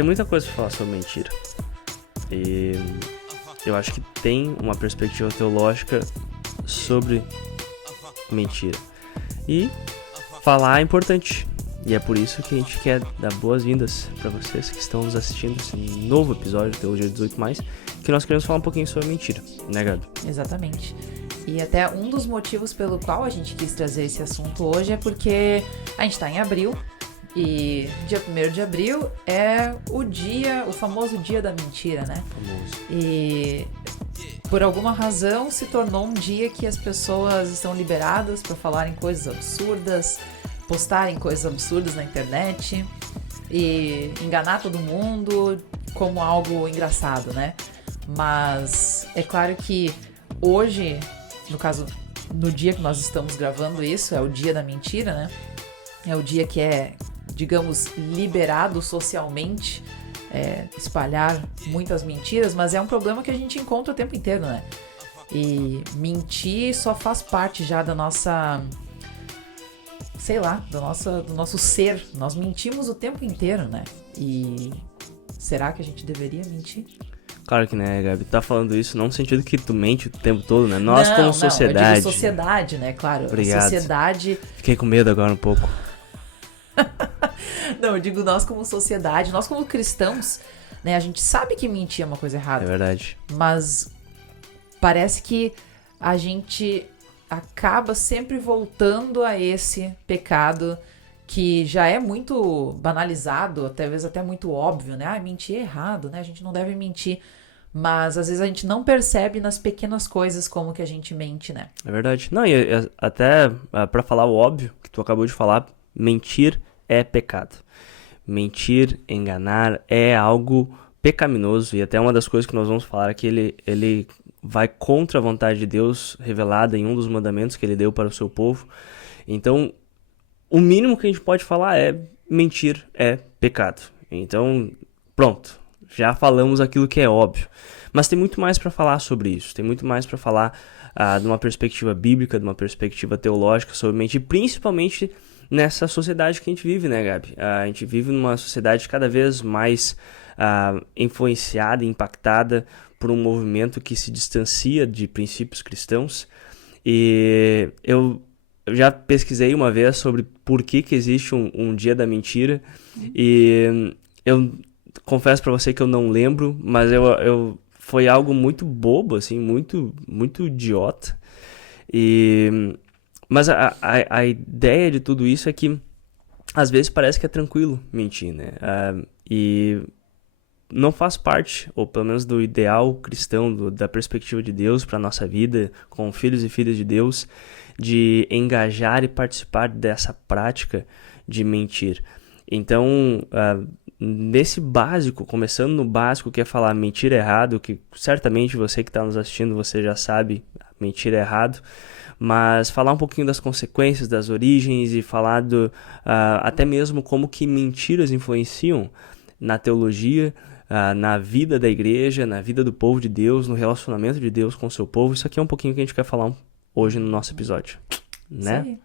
Tem muita coisa pra falar sobre mentira. E eu acho que tem uma perspectiva teológica sobre mentira. E falar é importante. E é por isso que a gente quer dar boas-vindas para vocês que estão nos assistindo esse novo episódio do Teologia 18+, que nós queremos falar um pouquinho sobre mentira, né, Gabi? Exatamente. E até um dos motivos pelo qual a gente quis trazer esse assunto hoje é porque a gente está em abril e dia 1º de abril é o famoso dia da mentira, né? Famoso. E por alguma razão se tornou um dia que as pessoas estão liberadas para falarem coisas absurdas, postarem coisas absurdas na internet e enganar todo mundo como algo engraçado, né? Mas é claro que hoje, no caso, no dia que nós estamos gravando isso, é o dia da mentira, né? É o dia que é, digamos, liberado socialmente, espalhar muitas mentiras, mas é um problema que a gente encontra o tempo inteiro, né? E mentir só faz parte já da nossa, sei lá, do nosso ser. Nós mentimos o tempo inteiro, né? E será que a gente deveria mentir? Claro que né, Gabi, tá falando isso não no sentido que tu mente o tempo todo, né? Nós como sociedade... eu digo sociedade, né? Claro, Obrigado. A sociedade... Fiquei com medo agora um pouco. Não, eu digo nós como sociedade, nós como cristãos, né? A gente sabe que mentir é uma coisa errada. É verdade. Mas parece que a gente acaba sempre voltando a esse pecado que já é muito banalizado, talvez até muito óbvio, né? Mentir é errado, né? A gente não deve mentir. Mas às vezes a gente não percebe nas pequenas coisas como que a gente mente, né? É verdade. Não, e até pra falar o óbvio que tu acabou de falar, mentir é pecado. Mentir, enganar é algo pecaminoso. E até uma das coisas que nós vamos falar é que ele vai contra a vontade de Deus revelada em um dos mandamentos que ele deu para o seu povo. Então, o mínimo que a gente pode falar é mentir é pecado. Então, pronto. Já falamos aquilo que é óbvio. Mas tem muito mais para falar sobre isso. Tem muito mais para falar de uma perspectiva bíblica, de uma perspectiva teológica sobre mentir, principalmente nessa sociedade que a gente vive, né, Gabi? A gente vive numa sociedade cada vez mais influenciada, impactada por um movimento que se distancia de princípios cristãos. E eu já pesquisei uma vez sobre por que existe um dia da mentira. E eu confesso pra você que eu não lembro, mas foi algo muito bobo, assim, muito, muito idiota. Mas a ideia de tudo isso é que às vezes parece que é tranquilo mentir, né? E não faz parte, ou pelo menos do ideal cristão, da perspectiva de Deus para nossa vida, como filhos e filhas de Deus, de engajar e participar dessa prática de mentir. Então, nesse básico, começando no básico, que é falar mentir errado, que certamente você que está nos assistindo, você já sabe mentir errado, mas falar um pouquinho das consequências, das origens e falar até mesmo como que mentiras influenciam na teologia, na vida da igreja, na vida do povo de Deus, no relacionamento de Deus com o seu povo. Isso aqui é um pouquinho que a gente quer falar hoje no nosso episódio, né? Sim.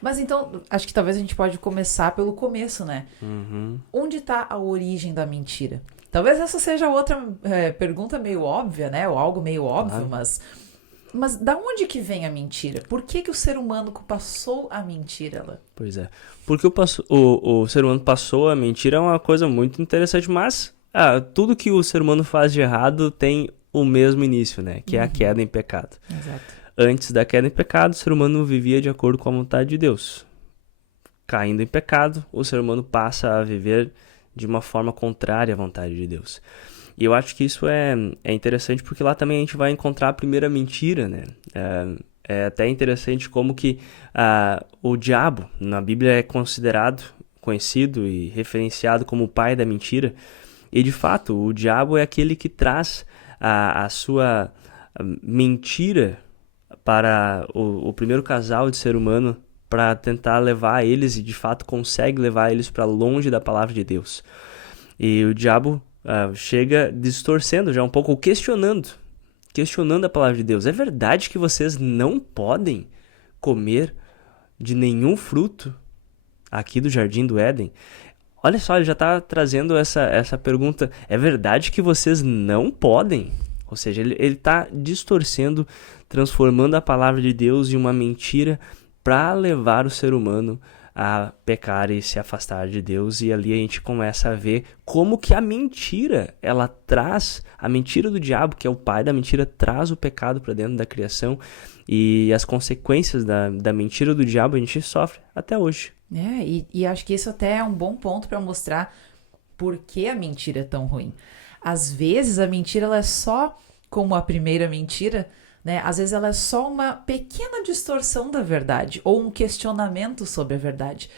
Mas então, acho que talvez a gente pode começar pelo começo, né? Uhum. Onde está a origem da mentira? Talvez essa seja outra pergunta meio óbvia, né? Ou algo meio óbvio, mas da onde que vem a mentira? Por que o ser humano passou a mentir, ela? Pois é. Porque o ser humano passou a mentir é uma coisa muito interessante, mas tudo que o ser humano faz de errado tem o mesmo início, né? Que é a queda em pecado. Exato. Antes da queda em pecado, o ser humano vivia de acordo com a vontade de Deus. Caindo em pecado, o ser humano passa a viver de uma forma contrária à vontade de Deus. E eu acho que isso é interessante porque lá também a gente vai encontrar a primeira mentira, né? É até interessante como que o diabo, na Bíblia, é considerado, conhecido e referenciado como o pai da mentira. E, de fato, o diabo é aquele que traz a sua mentira para o primeiro casal de ser humano para tentar levar eles, e de fato consegue levar eles para longe da palavra de Deus. E o diabo chega distorcendo já um pouco, questionando a palavra de Deus. É verdade que vocês não podem comer de nenhum fruto aqui do Jardim do Éden? Olha só, ele já está trazendo essa pergunta. É verdade que vocês não podem? Ou seja, ele está distorcendo, transformando a palavra de Deus em uma mentira para levar o ser humano a pecar e se afastar de Deus. E ali a gente começa a ver como que a mentira, ela traz, a mentira do diabo, que é o pai da mentira, traz o pecado para dentro da criação. E as consequências da mentira do diabo a gente sofre até hoje. E acho que isso até é um bom ponto para mostrar por que a mentira é tão ruim. Às vezes a mentira ela é só como a primeira mentira, né? Às vezes ela é só uma pequena distorção da verdade ou um questionamento sobre a verdade.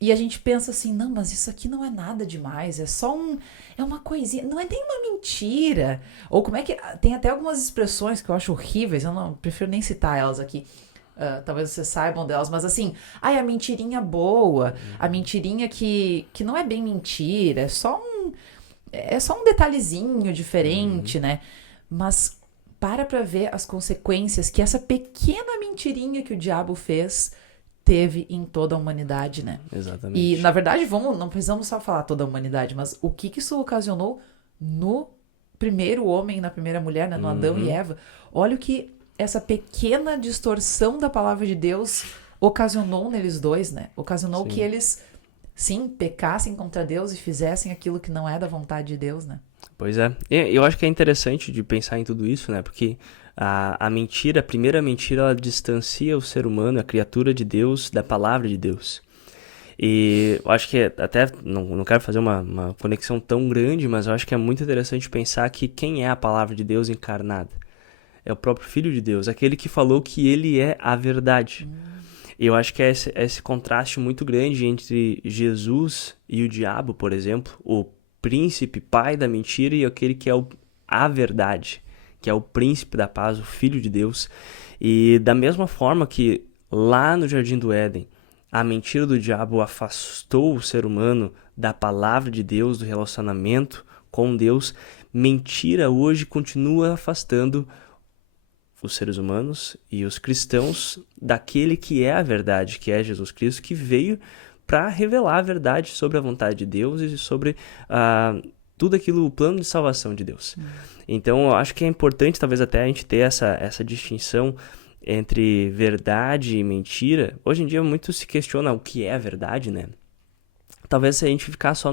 E a gente pensa assim, não, mas isso aqui não é nada demais, é uma coisinha, não é nem uma mentira. Ou como é que... Tem até algumas expressões que eu acho horríveis, eu não prefiro nem citar elas aqui. Talvez vocês saibam delas, mas assim, a mentirinha boa, a mentirinha que não é bem mentira, é só um detalhezinho diferente, né? Mas para ver as consequências que essa pequena mentirinha que o diabo fez teve em toda a humanidade, né? Exatamente. E, na verdade, não precisamos só falar toda a humanidade, mas o que isso ocasionou no primeiro homem, na primeira mulher, né? No Adão e Eva. Olha o que essa pequena distorção da palavra de Deus ocasionou neles dois, né? Ocasionou que eles, sim, pecassem contra Deus e fizessem aquilo que não é da vontade de Deus, né? Pois é. Eu acho que é interessante de pensar em tudo isso, né? Porque a mentira, a primeira mentira, ela distancia o ser humano, a criatura de Deus, da palavra de Deus. E eu acho que até, não quero fazer uma conexão tão grande, mas eu acho que é muito interessante pensar que quem é a palavra de Deus encarnada? É o próprio Filho de Deus, aquele que falou que ele é a verdade. E eu acho que é esse contraste muito grande entre Jesus e o diabo, por exemplo, o príncipe, pai da mentira, e aquele que é a verdade, que é o príncipe da paz, o Filho de Deus. E da mesma forma que lá no Jardim do Éden, a mentira do diabo afastou o ser humano da palavra de Deus, do relacionamento com Deus, mentira hoje continua afastando os seres humanos e os cristãos daquele que é a verdade, que é Jesus Cristo, que veio para revelar a verdade sobre a vontade de Deus e sobre tudo aquilo, o plano de salvação de Deus. Então, eu acho que é importante, talvez até a gente ter essa distinção entre verdade e mentira. Hoje em dia, muito se questiona o que é a verdade, né? Talvez se a gente ficar só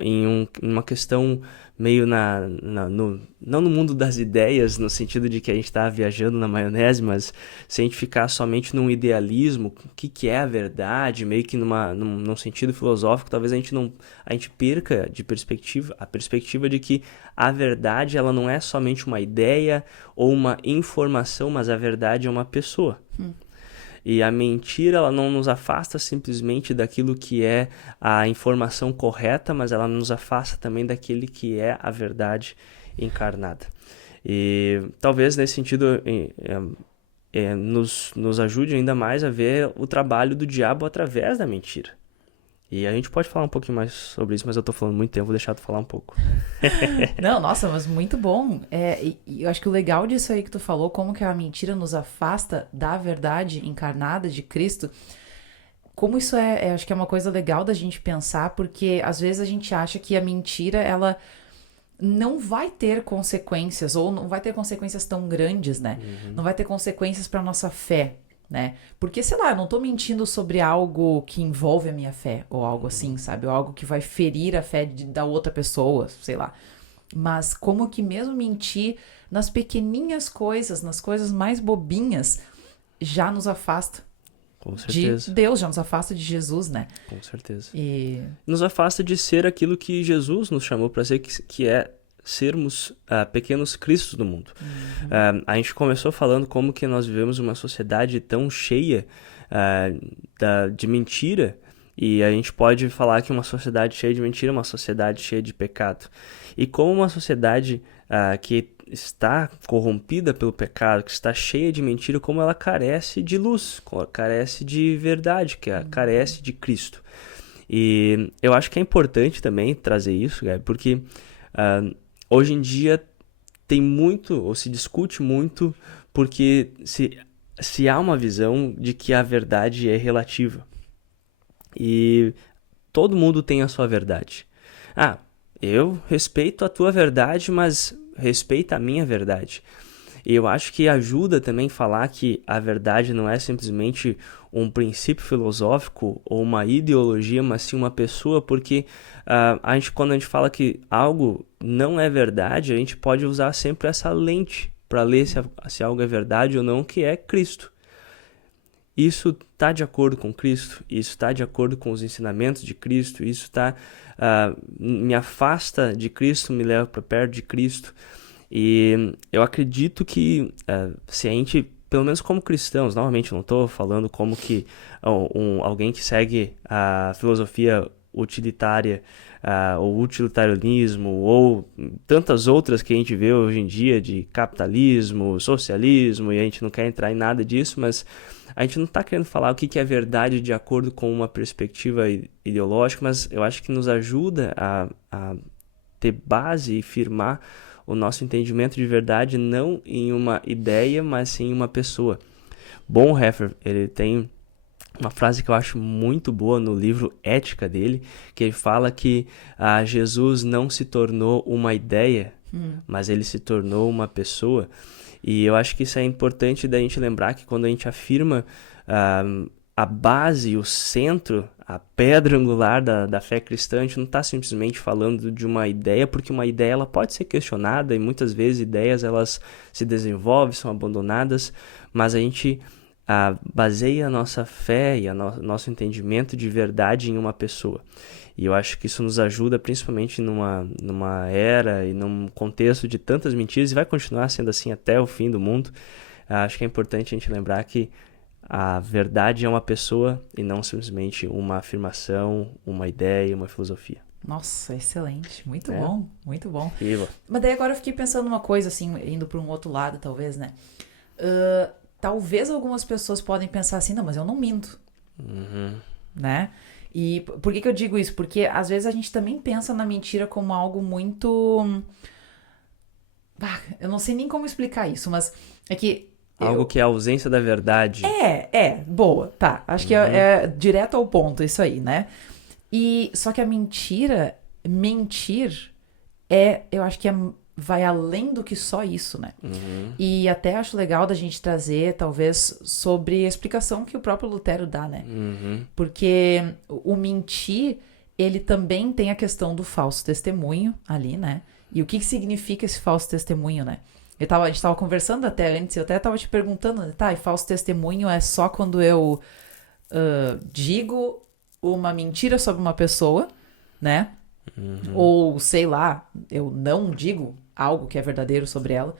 em uma questão meio não no mundo das ideias, no sentido de que a gente está viajando na maionese, mas se a gente ficar somente num idealismo, o que é a verdade, meio que num sentido filosófico, talvez a gente perca a perspectiva de que a verdade ela não é somente uma ideia ou uma informação, mas a verdade é uma pessoa. E a mentira, ela não nos afasta simplesmente daquilo que é a informação correta, mas ela nos afasta também daquele que é a verdade encarnada. E talvez nesse sentido nos ajude ainda mais a ver o trabalho do diabo através da mentira. E a gente pode falar um pouquinho mais sobre isso, mas eu tô falando muito tempo, vou deixar tu falar um pouco. Não, nossa, mas muito bom. E eu acho que o legal disso aí que tu falou, como que a mentira nos afasta da verdade encarnada de Cristo, como isso acho que é uma coisa legal da gente pensar, porque às vezes a gente acha que a mentira, ela não vai ter consequências, ou não vai ter consequências tão grandes, né? Não vai ter consequências para nossa fé, né? Porque, sei lá, eu não tô mentindo sobre algo que envolve a minha fé, ou algo assim, sabe? Ou algo que vai ferir a fé da outra pessoa, sei lá. Mas como que mesmo mentir nas pequeninhas coisas, nas coisas mais bobinhas, já nos afasta Com certeza. de Deus, já nos afasta de Jesus, né? Com certeza. E Nos afasta de ser aquilo que Jesus nos chamou para ser, que é sermos pequenos cristos do mundo. A gente começou falando como que nós vivemos uma sociedade tão cheia de mentira, e a gente pode falar que uma sociedade cheia de mentira é uma sociedade cheia de pecado. E como uma sociedade que está corrompida pelo pecado, que está cheia de mentira, como ela carece de luz, carece de verdade, carece de Cristo. E eu acho que é importante também trazer isso, Gabi, porque hoje em dia tem muito, ou se discute muito, porque se há uma visão de que a verdade é relativa. E todo mundo tem a sua verdade. Ah, eu respeito a tua verdade, mas respeita a minha verdade. E eu acho que ajuda também falar que a verdade não é simplesmente um princípio filosófico ou uma ideologia, mas sim uma pessoa, porque quando a gente fala que algo não é verdade, a gente pode usar sempre essa lente para ler se algo é verdade ou não, que é Cristo. Isso está de acordo com Cristo, isso está de acordo com os ensinamentos de Cristo, isso me afasta de Cristo, me leva para perto de Cristo. E eu acredito que se a gente, pelo menos como cristãos, novamente não estou falando como que alguém que segue a filosofia utilitária, o utilitarianismo ou tantas outras que a gente vê hoje em dia de capitalismo, socialismo, e a gente não quer entrar em nada disso, mas a gente não está querendo falar o que é verdade de acordo com uma perspectiva ideológica, mas eu acho que nos ajuda a ter base e firmar o nosso entendimento de verdade não em uma ideia, mas sim em uma pessoa. Bonhoeffer, ele tem uma frase que eu acho muito boa no livro Ética dele, que ele fala que Jesus não se tornou uma ideia, mas ele se tornou uma pessoa. E eu acho que isso é importante da gente lembrar que quando a gente afirma a base, o centro, a pedra angular da fé cristã, a gente não está simplesmente falando de uma ideia, porque uma ideia ela pode ser questionada e muitas vezes ideias elas se desenvolvem, são abandonadas, mas a gente baseia a nossa fé e nosso entendimento de verdade em uma pessoa. E eu acho que isso nos ajuda principalmente numa era e num contexto de tantas mentiras, e vai continuar sendo assim até o fim do mundo. Acho que é importante a gente lembrar que a verdade é uma pessoa e não simplesmente uma afirmação, uma ideia, uma filosofia. Nossa, excelente. Muito bom, muito bom. Viva. Mas daí agora eu fiquei pensando numa coisa, assim, indo para um outro lado, talvez, né? Talvez algumas pessoas podem pensar assim, não, mas eu não minto. Né? E por que eu digo isso? Porque às vezes a gente também pensa na mentira como algo muito... eu não sei nem como explicar isso, mas é que... Algo que é a ausência da verdade. Boa, tá. Acho que é direto ao ponto isso aí, né? E só que a mentir, eu acho que vai além do que só isso, né? E até acho legal da gente trazer, talvez, sobre a explicação que o próprio Lutero dá, né? Porque o mentir, ele também tem a questão do falso testemunho ali, né? E o que significa esse falso testemunho, né? A gente tava conversando até antes, eu até tava te perguntando, tá, e falso testemunho é só quando eu digo uma mentira sobre uma pessoa, né? Ou, sei lá, eu não digo algo que é verdadeiro sobre ela,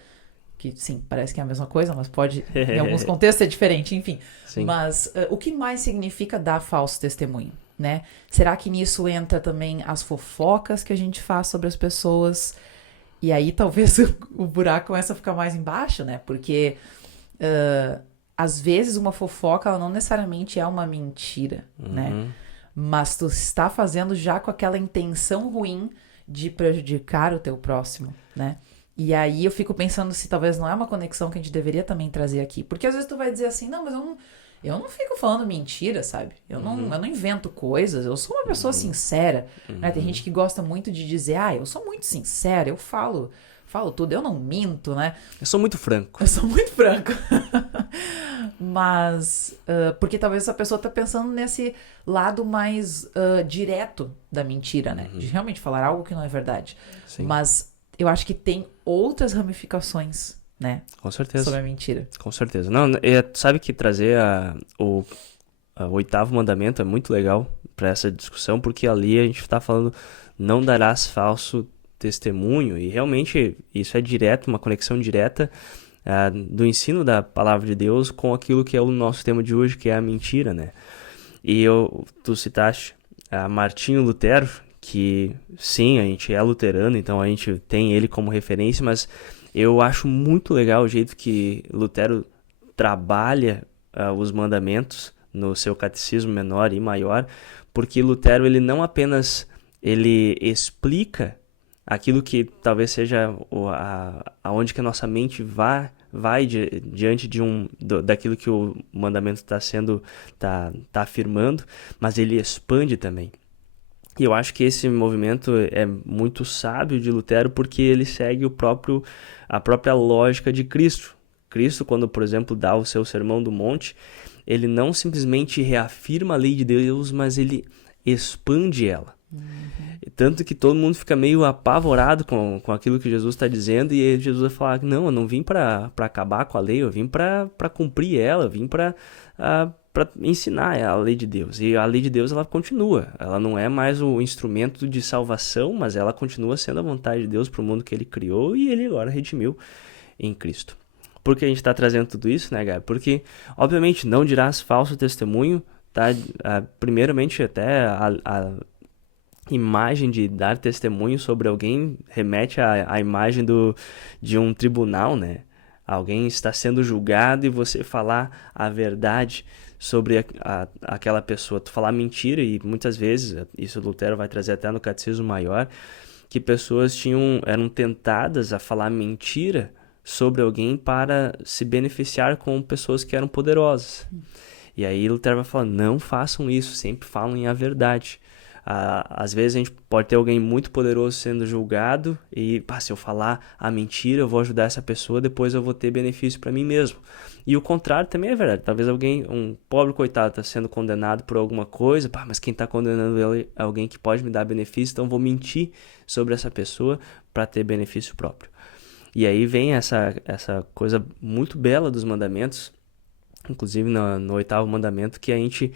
que sim, parece que é a mesma coisa, mas pode, em alguns contextos, ser diferente, enfim. Sim. Mas o que mais significa dar falso testemunho, né? Será que nisso entra também as fofocas que a gente faz sobre as pessoas? E aí talvez o buraco começa a ficar mais embaixo, né? Porque às vezes uma fofoca ela não necessariamente é uma mentira, né? Mas tu está fazendo já com aquela intenção ruim de prejudicar o teu próximo, né? E aí eu fico pensando se talvez não é uma conexão que a gente deveria também trazer aqui. Porque às vezes tu vai dizer assim, não, mas eu não fico falando mentira, sabe? Eu não invento coisas, eu sou uma pessoa sincera, né? Tem gente que gosta muito de dizer, eu sou muito sincera, eu falo tudo, eu não minto, né? Eu sou muito franco. Eu sou muito franco. Mas, porque talvez essa pessoa tá pensando nesse lado mais direto da mentira, né? De realmente falar algo que não é verdade. Sim. Mas eu acho que tem outras ramificações, né? Com certeza. Sobre a mentira. Com certeza. Não, sabe que trazer o 8º mandamento é muito legal para essa discussão, porque ali a gente está falando não darás falso testemunho, e realmente isso é direto, uma conexão direta do ensino da palavra de Deus com aquilo que é o nosso tema de hoje, que é a mentira, né? E tu citaste Martinho Lutero, que sim, a gente é luterano, então a gente tem ele como referência, mas eu acho muito legal o jeito que Lutero trabalha os mandamentos no seu catecismo menor e maior, porque Lutero ele não apenas ele explica aquilo que talvez seja aonde que a nossa mente vai diante daquilo que o mandamento está afirmando, mas ele expande também. E eu acho que esse movimento é muito sábio de Lutero porque ele segue a própria lógica de Cristo. Cristo, quando, por exemplo, dá o seu Sermão do Monte, ele não simplesmente reafirma a lei de Deus, mas ele expande ela. Tanto que todo mundo fica meio apavorado com aquilo que Jesus está dizendo, e aí Jesus vai falar, não, eu não vim para acabar com a lei, eu vim para cumprir ela, eu vim para ensinar a lei de Deus. E a lei de Deus, ela continua, ela não é mais o instrumento de salvação, mas ela continua sendo a vontade de Deus para o mundo que ele criou e ele agora redimiu em Cristo. Por que a gente está trazendo tudo isso, né, Gabi? Porque, obviamente, não dirás falso testemunho, tá? Primeiramente, até a imagem de dar testemunho sobre alguém remete à imagem de um tribunal, né? Alguém está sendo julgado e você falar a verdade sobre aquela pessoa. Tu falar mentira, e muitas vezes, isso Lutero vai trazer até no Catecismo Maior, que pessoas eram tentadas a falar mentira sobre alguém para se beneficiar com pessoas que eram poderosas. E aí Lutero vai falar, não façam isso, sempre falem a verdade. Às vezes a gente pode ter alguém muito poderoso sendo julgado e, se eu falar a mentira, eu vou ajudar essa pessoa, depois eu vou ter benefício para mim mesmo. E o contrário também é verdade. Talvez um pobre coitado está sendo condenado por alguma coisa, mas quem está condenando ele é alguém que pode me dar benefício, então eu vou mentir sobre essa pessoa para ter benefício próprio. E aí vem essa coisa muito bela dos mandamentos, inclusive no 8º mandamento, que a gente...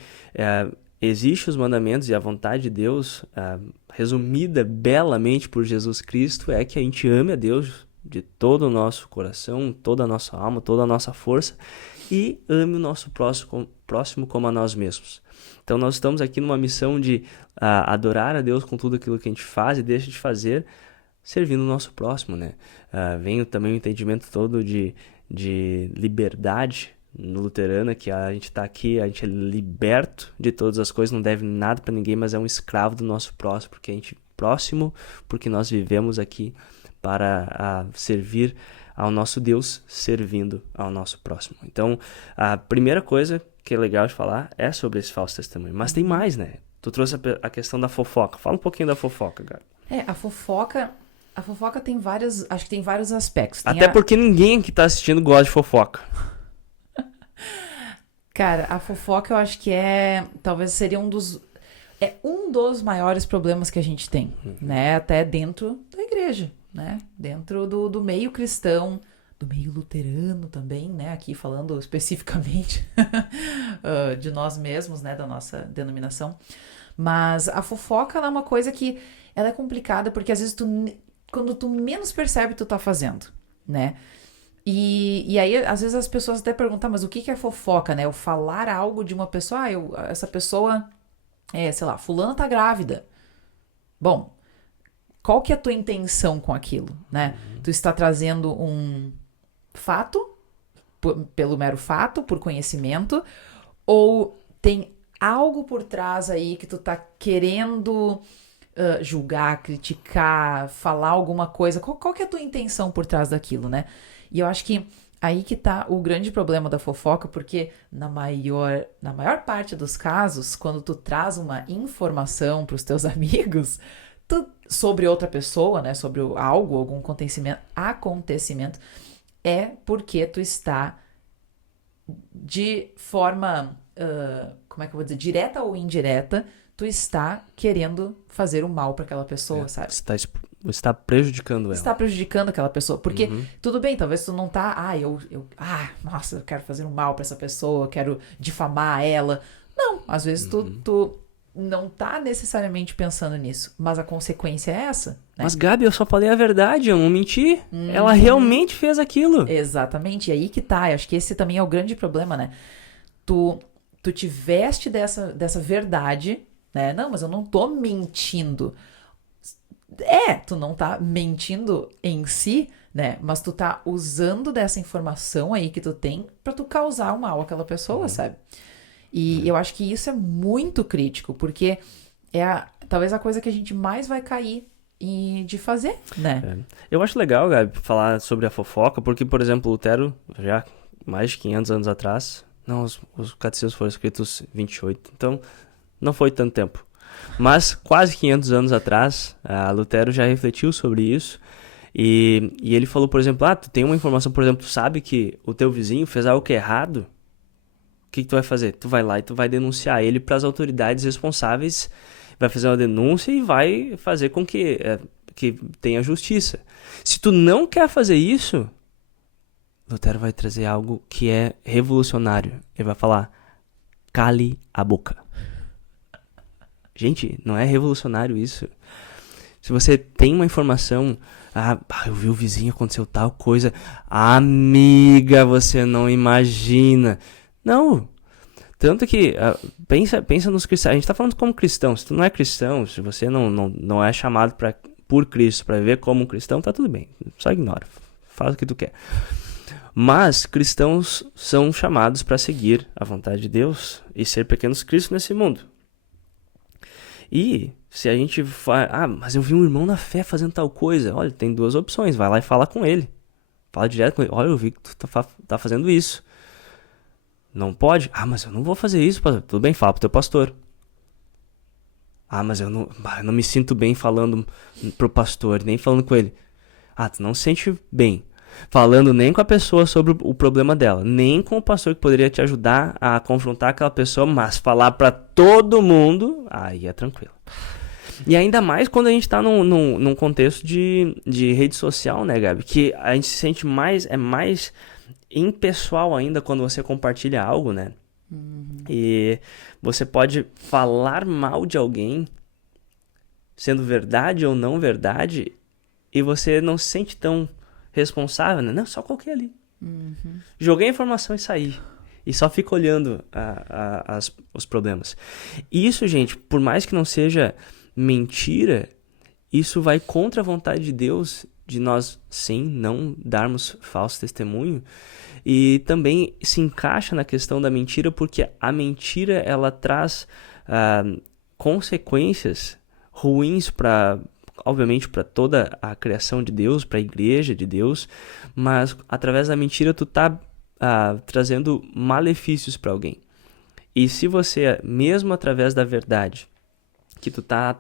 Existem os mandamentos e a vontade de Deus, resumida belamente por Jesus Cristo, é que a gente ame a Deus de todo o nosso coração, toda a nossa alma, toda a nossa força, e ame o nosso próximo como a nós mesmos. Então nós estamos aqui numa missão de adorar a Deus com tudo aquilo que a gente faz e deixa de fazer, servindo o noso próximo, né? Vem também o entendimento todo de liberdade no luterano, que a gente está aqui, a gente é liberto de todas as coisas, não deve nada para ninguém, mas é um escravo do nosso próximo, porque nós vivemos aqui para servir ao nosso Deus, servindo ao nosso próximo. Então, a primeira coisa que é legal de falar é sobre esse falso testemunho, mas tem mais, né? Tu trouxe a questão da fofoca. Fala um pouquinho da fofoca, cara. A fofoca tem vários, acho que tem vários aspectos. Até porque ninguém que tá assistindo gosta de fofoca. Cara, a fofoca eu acho que talvez seria um dos maiores problemas que a gente tem, né? Até dentro da igreja, né? Dentro do meio cristão, do meio luterano também, né? Aqui falando especificamente de nós mesmos, né? Da nossa denominação. Mas a fofoca, ela é uma coisa que ela é complicada porque às vezes quando tu menos percebe, tu tá fazendo, né? E aí, às vezes as pessoas até perguntam, mas o que é fofoca, né? Eu falar algo de uma pessoa, essa pessoa, sei lá, fulana tá grávida. Bom, qual que é a tua intenção com aquilo, né? Tu está trazendo um fato, pelo mero fato, por conhecimento, ou tem algo por trás aí que tu tá querendo julgar, criticar, falar alguma coisa? Qual que é a tua intenção por trás daquilo, né? E eu acho que aí que tá o grande problema da fofoca, porque na maior parte dos casos, quando tu traz uma informação pros teus amigos sobre outra pessoa, né, sobre algo, algum acontecimento, é porque tu está de forma, como é que eu vou dizer, direta ou indireta, tu está querendo fazer o mal para aquela pessoa, sabe? Está prejudicando ela. Está prejudicando aquela pessoa. Porque, tudo bem, talvez tu não tá... nossa, eu quero fazer um mal pra essa pessoa, eu quero difamar ela. Não, às vezes tu não tá necessariamente pensando nisso. Mas a consequência é essa, né? Mas, Gabi, eu só falei a verdade, eu não menti. Ela realmente fez aquilo. Exatamente, e aí que tá. Eu acho que esse também é o grande problema, né? Tu te veste dessa verdade, né? Não, mas eu não tô mentindo. Tu não tá mentindo em si, né? Mas tu tá usando dessa informação aí que tu tem pra tu causar um mal àquela pessoa, sabe? E eu acho que isso é muito crítico, porque talvez a coisa que a gente mais vai cair de fazer, né? Eu acho legal, Gabi, falar sobre a fofoca, porque, por exemplo, Lutero, já mais de 500 anos atrás, os catecismos foram escritos 28, então não foi tanto tempo. Mas quase 500 anos atrás, Lutero já refletiu sobre isso. E ele falou, por exemplo, tu tem uma informação, por exemplo, tu sabe que o teu vizinho fez algo que é errado. O que tu vai fazer? Tu vai lá e tu vai denunciar ele para as autoridades responsáveis, vai fazer uma denúncia e vai fazer com que tenha justiça. Se tu não quer fazer isso, Lutero vai trazer algo que é revolucionário. Ele vai falar, cale a boca. Gente, não é revolucionário isso? Se você tem uma informação, eu vi o vizinho, aconteceu tal coisa, amiga, você não imagina. Não. Tanto que, pensa nos cristãos. A gente está falando como cristão. Se tu não é cristão, se você não é chamado por Cristo para viver como um cristão, tá tudo bem. Só ignora. Faz o que tu quer. Mas cristãos são chamados para seguir a vontade de Deus e ser pequenos cristos nesse mundo. E se a gente fala, mas eu vi um irmão na fé fazendo tal coisa. Olha, tem duas opções. Vai lá e fala com ele. Fala direto com ele. Olha, eu vi que tu tá fazendo isso. Não pode? Mas eu não vou fazer isso, pastor. Tudo bem, fala pro teu pastor. Mas eu não me sinto bem falando pro pastor, nem falando com ele. Tu não se sente bem falando nem com a pessoa sobre o problema dela, nem com o pastor que poderia te ajudar a confrontar aquela pessoa, mas falar pra todo mundo, aí é tranquilo. E ainda mais quando a gente tá num contexto de rede social, né, Gabi? Que a gente se sente mais impessoal ainda quando você compartilha algo, né? E você pode falar mal de alguém, sendo verdade ou não verdade, e você não se sente tão responsável, né? Não, só coloquei ali. Joguei a informação e saí. E só fico olhando os problemas. E isso, gente, por mais que não seja mentira, isso vai contra a vontade de Deus de nós, sim, não darmos falso testemunho. E também se encaixa na questão da mentira, porque a mentira, ela traz consequências ruins obviamente para toda a criação de Deus, para a igreja de Deus, mas através da mentira tu tá trazendo malefícios para alguém. E se você, mesmo através da verdade, que tu tá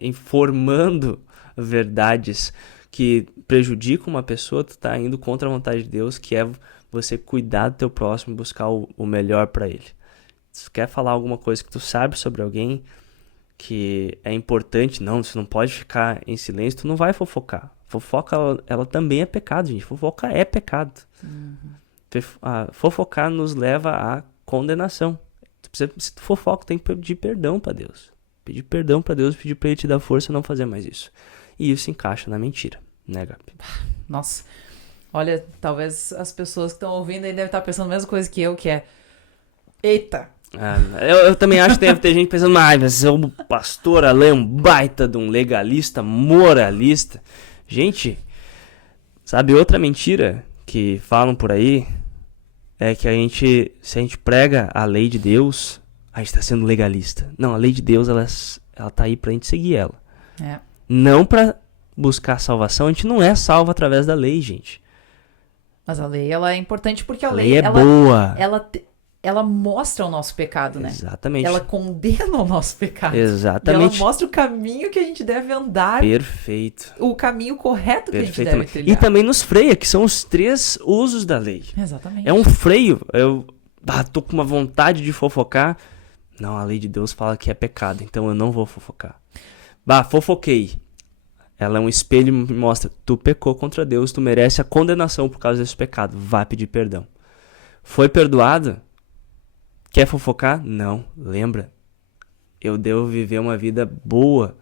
informando verdades que prejudicam uma pessoa, tu tá indo contra a vontade de Deus, que é você cuidar do teu próximo, buscar o melhor para ele. Se tu quer falar alguma coisa que tu sabe sobre alguém, que é importante, você não pode ficar em silêncio, tu não vai fofocar. Fofoca, ela também é pecado, gente. Fofoca é pecado. Fofocar nos leva à condenação. Se tu fofoca, tu tem que pedir perdão para Deus. Pedir perdão para Deus, pedir para Ele te dar força a não fazer mais isso. E isso se encaixa na mentira, né, Gabi? Nossa, olha, talvez as pessoas que estão ouvindo aí devem estar pensando a mesma coisa que eu, que é... Eita! Eu também acho que deve ter gente pensando, mas o pastor Alain é um baita de um legalista, moralista. Gente, sabe outra mentira que falam por aí? É que se a gente prega a lei de Deus, a gente está sendo legalista. Não, a lei de Deus, ela tá aí pra gente seguir ela. Não pra buscar salvação. A gente não é salvo através da lei, gente. Mas a lei, ela é importante porque a lei é boa. Ela mostra o nosso pecado, né? Exatamente. Ela condena o nosso pecado. Exatamente. E ela mostra o caminho que a gente deve andar. Perfeito. O caminho correto que a gente deve trilhar. E também nos freia, que são os 3 usos da lei. Exatamente. É um freio. Eu tô com uma vontade de fofocar. Não, a lei de Deus fala que é pecado, então eu não vou fofocar. Fofoquei. Ela é um espelho e me mostra, tu pecou contra Deus, tu merece a condenação por causa desse pecado. Vá pedir perdão. Foi perdoado? Quer fofocar? Não. Lembra, eu devo viver uma vida boa,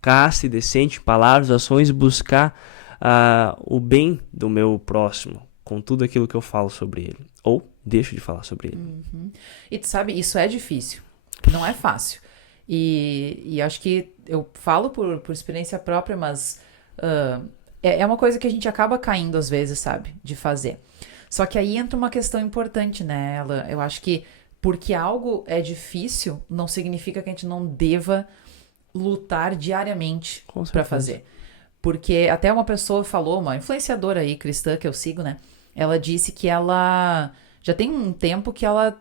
casta e decente, palavras, ações, buscar o bem do meu próximo, com tudo aquilo que eu falo sobre ele. Ou deixo de falar sobre ele. E tu sabe, isso é difícil. Não é fácil. E acho que eu falo por experiência própria, mas é uma coisa que a gente acaba caindo às vezes, sabe? De fazer. Só que aí entra uma questão importante, né? Eu acho que porque algo é difícil, não significa que a gente não deva lutar diariamente para fazer. Porque até uma pessoa falou, uma influenciadora aí, cristã, que eu sigo, né? Ela disse que ela já tem um tempo que ela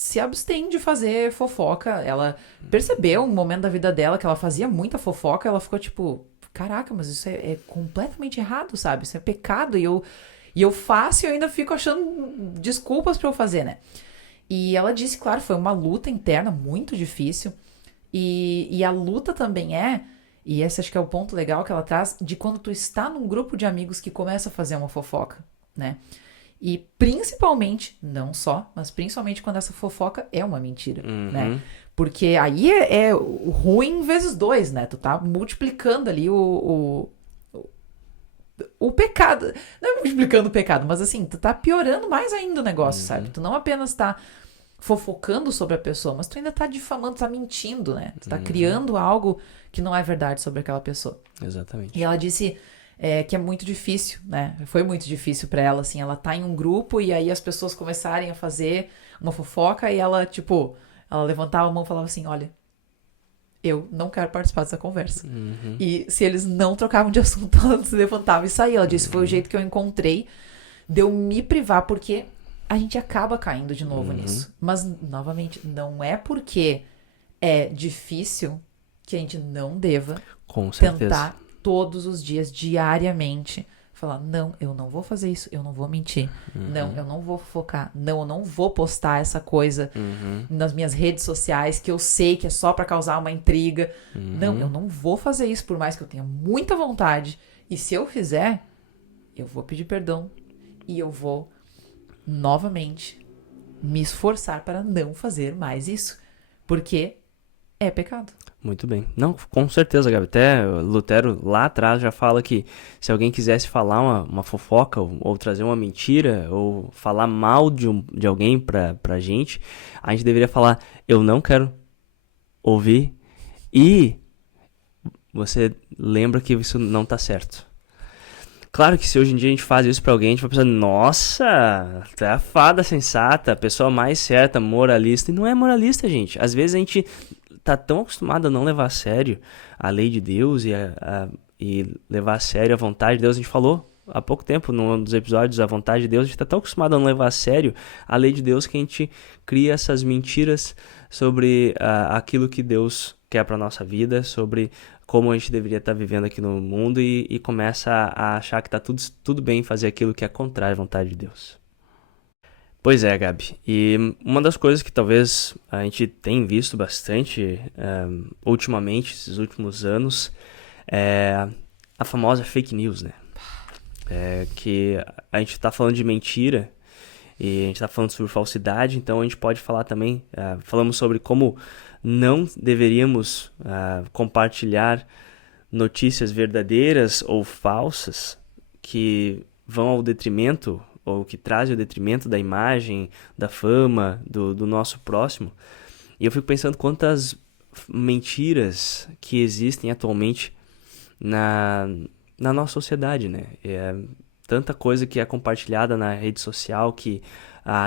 se abstém de fazer fofoca. Ela percebeu um momento da vida dela que ela fazia muita fofoca, ela ficou tipo, caraca, mas isso é completamente errado, sabe? Isso é pecado e eu faço e eu ainda fico achando desculpas pra eu fazer, né? E ela disse, claro, foi uma luta interna muito difícil. E a luta também e esse acho que é o ponto legal que ela traz, de quando tu está num grupo de amigos que começa a fazer uma fofoca, né? E principalmente, não só, mas principalmente quando essa fofoca é uma mentira, né? Porque aí é o ruim vezes 2, né? Tu tá multiplicando ali o pecado. Não é multiplicando o pecado, mas assim, tu tá piorando mais ainda o negócio, sabe? Tu não apenas tá fofocando sobre a pessoa, mas tu ainda tá difamando, tá mentindo, né? Tu tá criando algo que não é verdade sobre aquela pessoa. Exatamente. E ela disse que é muito difícil, né? Foi muito difícil pra ela, assim. Ela tá em um grupo e aí as pessoas começarem a fazer uma fofoca e ela, tipo, ela levantava a mão e falava assim, olha, eu não quero participar dessa conversa. E se eles não trocavam de assunto, ela se levantava e saía. Ela disse, foi o jeito que eu encontrei de eu me privar, porque a gente acaba caindo de novo nisso. Mas, novamente, não é porque é difícil que a gente não deva tentar todos os dias, diariamente, falar, não, eu não vou fazer isso, eu não vou mentir. Não, eu não vou focar. Não, eu não vou postar essa coisa nas minhas redes sociais que eu sei que é só pra causar uma intriga. Não, eu não vou fazer isso, por mais que eu tenha muita vontade. E se eu fizer, eu vou pedir perdão e eu vou novamente me esforçar para não fazer mais isso, porque é pecado. Muito bem. Não, com certeza, Gabi. Até Lutero lá atrás já fala que se alguém quisesse falar uma fofoca ou trazer uma mentira ou falar mal de alguém pra gente, a gente deveria falar, eu não quero ouvir, e você lembra que isso não tá certo. Claro que se hoje em dia a gente faz isso pra alguém, a gente vai pensar, nossa, tu é a fada sensata, a pessoa mais certa, moralista. E não é moralista, gente. Às vezes a gente tá tão acostumado a não levar a sério a lei de Deus e levar a sério a vontade de Deus. A gente falou há pouco tempo, num dos episódios, a vontade de Deus. A gente tá tão acostumado a não levar a sério a lei de Deus que a gente cria essas mentiras sobre aquilo que Deus quer pra nossa vida, sobre como a gente deveria estar vivendo aqui no mundo e começa a achar que tá tudo bem fazer aquilo que é contrário à vontade de Deus. Pois é, Gabi. E uma das coisas que talvez a gente tem visto bastante ultimamente, esses últimos anos, é a famosa fake news, né? Que a gente tá falando de mentira e a gente tá falando sobre falsidade, então a gente pode falar também, falamos sobre como não deveríamos compartilhar notícias verdadeiras ou falsas que vão ao detrimento ou que trazem o detrimento da imagem, da fama, do nosso próximo. E eu fico pensando quantas mentiras que existem atualmente na nossa sociedade, né? Tanta coisa que é compartilhada na rede social que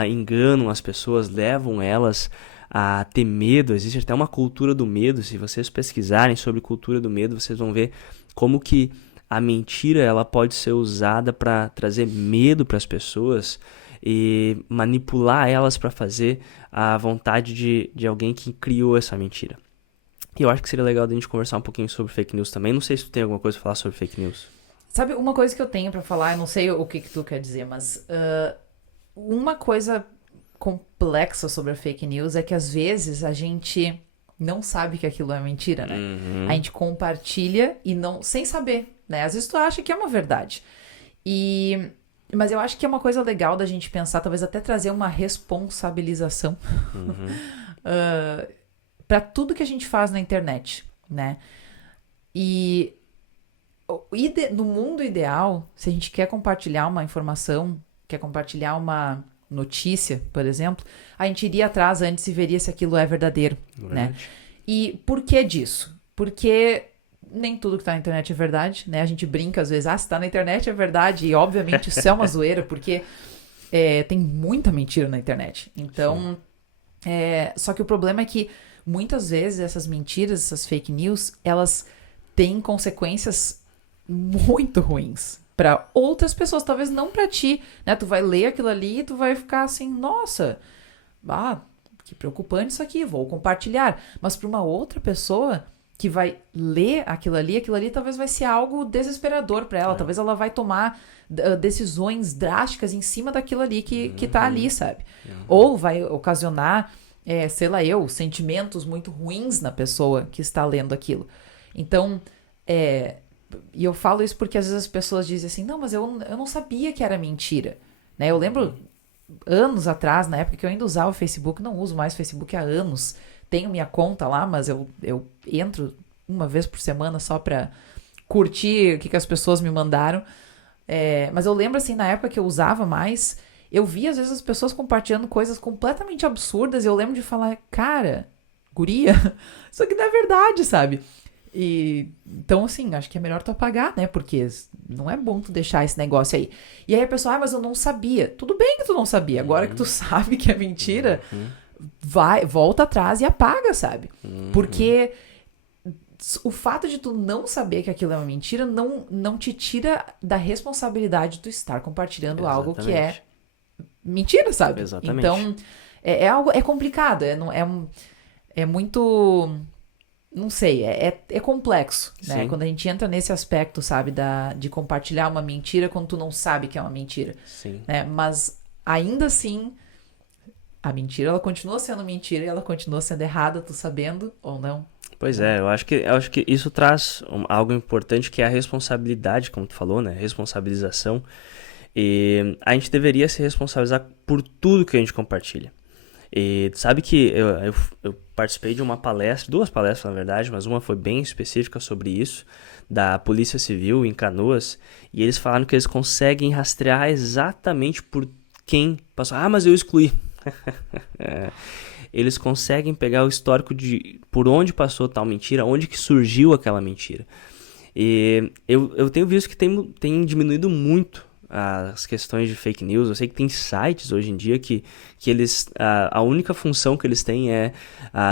enganam as pessoas, levam elas a ter medo. Existe até uma cultura do medo. Se vocês pesquisarem sobre cultura do medo, vocês vão ver como que a mentira ela pode ser usada para trazer medo para as pessoas e manipular elas para fazer a vontade de alguém que criou essa mentira. E eu acho que seria legal a gente conversar um pouquinho sobre fake news também. Não sei se tu tem alguma coisa para falar sobre fake news. Sabe, uma coisa que eu tenho para falar, eu não sei o que tu quer dizer, mas uma coisa complexa sobre a fake news é que às vezes a gente não sabe que aquilo é mentira, né? A gente compartilha e não, sem saber, né? Às vezes tu acha que é uma verdade. Mas eu acho que é uma coisa legal da gente pensar, talvez até trazer uma responsabilização para tudo que a gente faz na internet, né? E no mundo ideal, se a gente quer compartilhar uma informação, quer compartilhar uma notícia, por exemplo, a gente iria atrás antes e veria se aquilo é verdadeiro, né? E por que disso? Porque nem tudo que tá na internet é verdade, né? A gente brinca às vezes, se tá na internet é verdade, e obviamente isso é uma zoeira, porque tem muita mentira na internet. Então, só que o problema é que muitas vezes essas mentiras, essas fake news, elas têm consequências muito ruins para outras pessoas, talvez não para ti, né? Tu vai ler aquilo ali e tu vai ficar assim, nossa, que preocupante isso aqui, vou compartilhar. Mas para uma outra pessoa que vai ler aquilo ali talvez vai ser algo desesperador para ela. Talvez ela vai tomar decisões drásticas em cima daquilo ali que tá ali, sabe? Ou vai ocasionar, sei lá sentimentos muito ruins na pessoa que está lendo aquilo. Então, e eu falo isso porque às vezes as pessoas dizem assim, não, mas eu não sabia que era mentira. Né? Eu lembro anos atrás, na época que eu ainda usava o Facebook, não uso mais o Facebook há anos, tenho minha conta lá, mas eu entro uma vez por semana só pra curtir o que as pessoas me mandaram. Mas eu lembro assim, na época que eu usava mais, eu via às vezes as pessoas compartilhando coisas completamente absurdas e eu lembro de falar, cara, guria, isso aqui não é verdade, sabe? Então, assim, acho que é melhor tu apagar, né? Porque não é bom tu deixar esse negócio aí. E aí a pessoa, mas eu não sabia. Tudo bem que tu não sabia. Agora que tu sabe que é mentira, volta atrás e apaga, sabe? Porque o fato de tu não saber que aquilo é uma mentira não te tira da responsabilidade de tu estar compartilhando algo que é mentira, sabe? Exatamente. Então, é complicado. É muito... Não sei, é complexo, né? Sim. Quando a gente entra nesse aspecto, sabe, de compartilhar uma mentira quando tu não sabe que é uma mentira. Sim. Né? Mas, ainda assim, a mentira, ela continua sendo mentira e ela continua sendo errada, tu sabendo ou não. Pois eu acho que isso traz algo importante que é a responsabilidade, como tu falou, né? Responsabilização. E a gente deveria se responsabilizar por tudo que a gente compartilha. E sabe que eu participei de uma palestra, 2 palestras na verdade, mas uma foi bem específica sobre isso, da Polícia Civil em Canoas, e eles falaram que eles conseguem rastrear exatamente por quem passou. Ah, mas eu excluí. Eles conseguem pegar o histórico de por onde passou tal mentira, onde que surgiu aquela mentira. E eu tenho visto que tem diminuído muito as questões de fake news. Eu sei que tem sites hoje em dia que eles, a única função que eles têm é